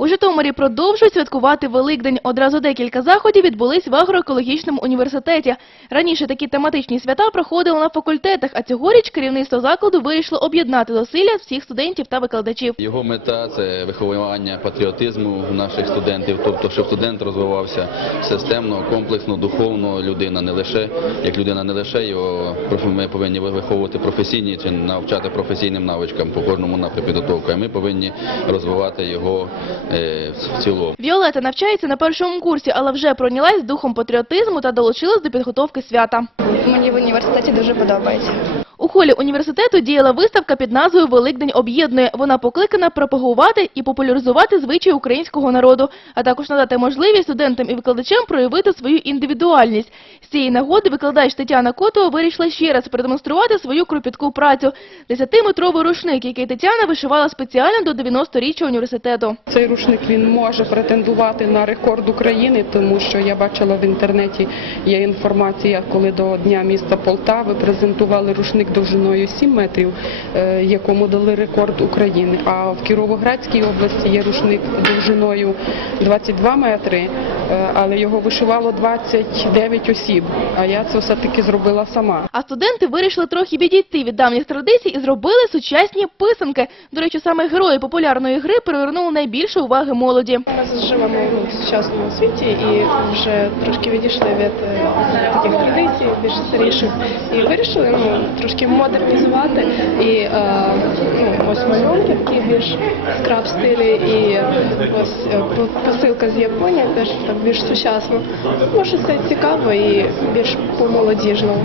У Житомирі продовжують святкувати Великдень. Одразу декілька заходів відбулись в агроекологічному університеті. Раніше такі тематичні свята проходили на факультетах, а цьогоріч керівництво закладу вирішило об'єднати зусилля всіх студентів та викладачів. Його мета це виховування патріотизму наших студентів, тобто, щоб студент розвивався системно, комплексно, духовно. Людина не лише як людина, не лише його ми повинні виховувати професійні чи навчати професійним навичкам по кожному напрямку підготовки. А ми повинні розвивати його в цілому. Віолета навчається на першому курсі, але вже пройнялась духом патріотизму та долучилась до підготовки свята. Мені в університеті дуже подобається. У холі університету діяла виставка під назвою Великдень об'єднує. Вона покликана пропагувати і популяризувати звичаї українського народу, а також надати можливість студентам і викладачам проявити свою індивідуальність. Цієї нагоди викладач Тетяна Котова вирішила ще раз продемонструвати свою кропітку працю. Десятиметровий рушник, який Тетяна вишивала спеціально до 90-річчя університету. Цей рушник він може претендувати на рекорд України, тому що я бачила в інтернеті є інформація, коли до Дня міста Полтави презентували рушник довжиною 7 метрів, е, якому дали рекорд України. А в Кіровоградській області є рушник довжиною 22 метри, але його вишивало 29 осіб. А я це все-таки зробила сама. А студенти вирішили трохи відійти від давніх традицій і зробили сучасні писанки. До речі, саме герої популярної гри привернули найбільше уваги молоді. Ми живемо в сучасному світі і вже трошки відійшли від е, таких традицій, більш старіших, і вирішили ну, трошки модернізувати. І е, ну, ось малюнки такі більш скраб стилі, і ось е, посилка з Японії теж так більш сучасно. Може, це цікаво і більш по-молодіжному.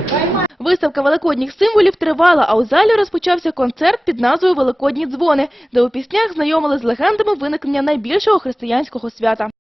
Виставка великодніх символів тривала, а у залі розпочався концерт під назвою Великодні дзвони, де у піснях знайомили з легендами виникнення найбільшого християнського свята.